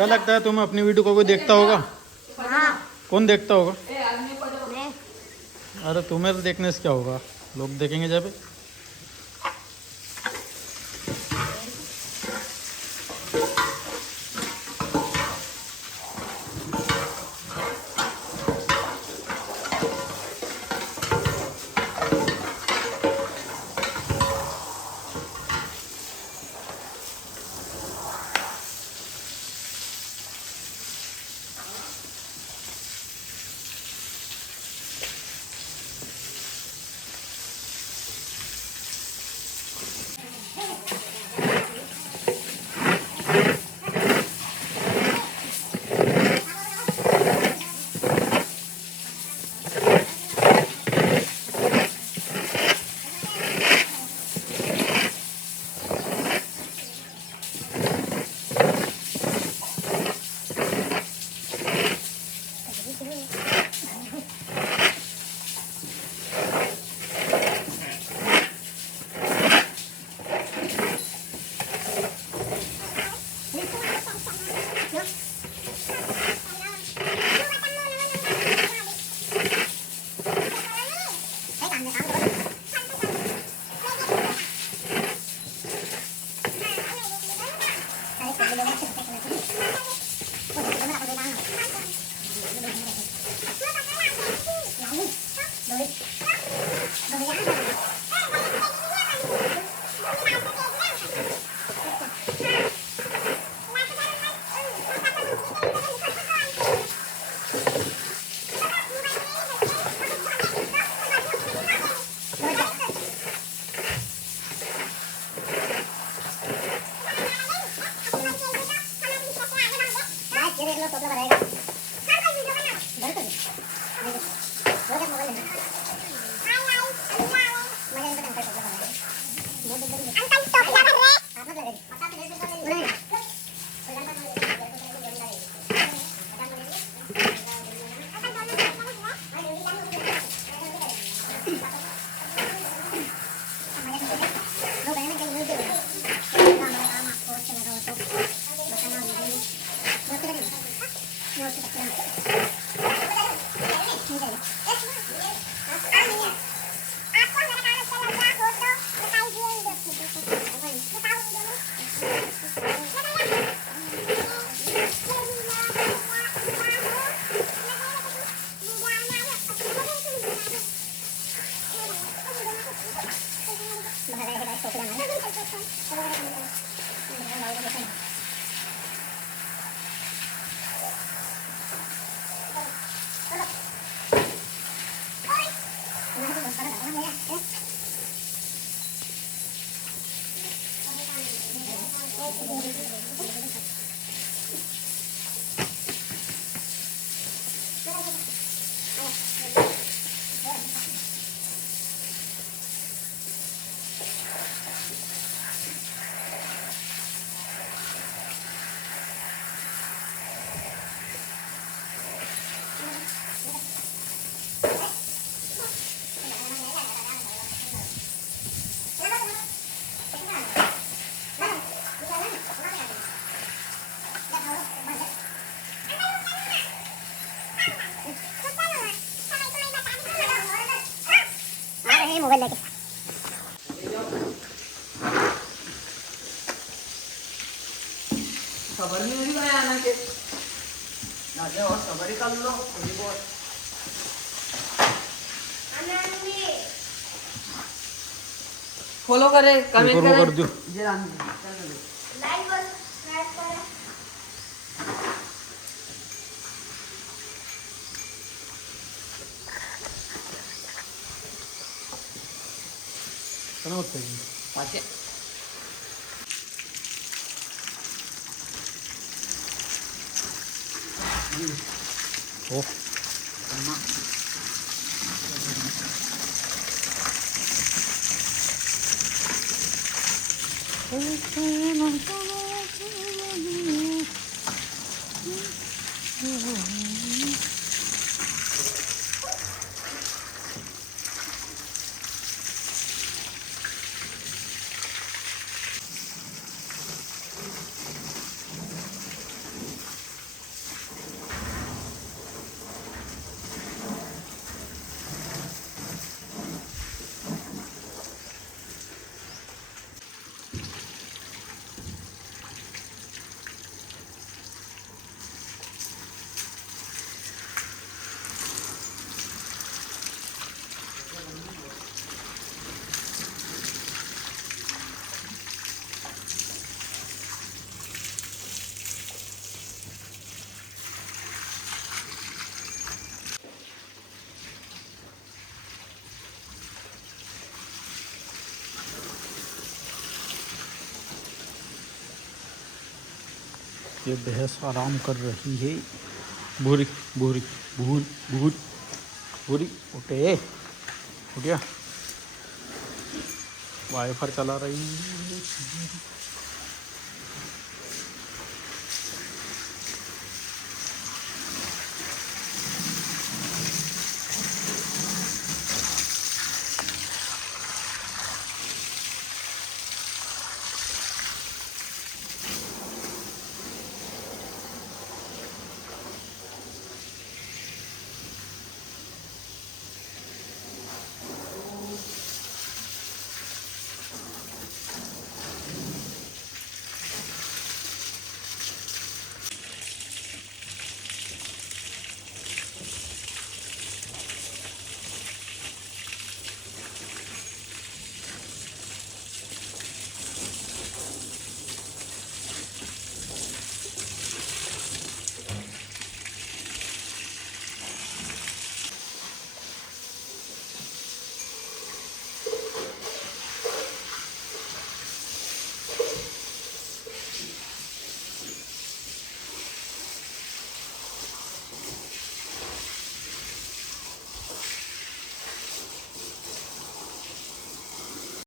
क्या लगता है तुम्हें अपनी वीडियो को कोई देखता होगा? हाँ। कौन देखता होगा? मैं। अरे तुम्हें तो देखने से क्या होगा, लोग देखेंगे जब। मोबाइल लेके खबर नहीं मेरी भाई आना के ना जाओ और खबर ही कर लो थोड़ी बहुत फॉलो करे कमेंट करे कर दो जे राम लाइक और सब्सक्राइब करें। पाचे ओ ये भैंस आराम कर रही है। भूरी भूरी भूर भूर भूरी उठे उठ गया। वाईफाई चला रही है।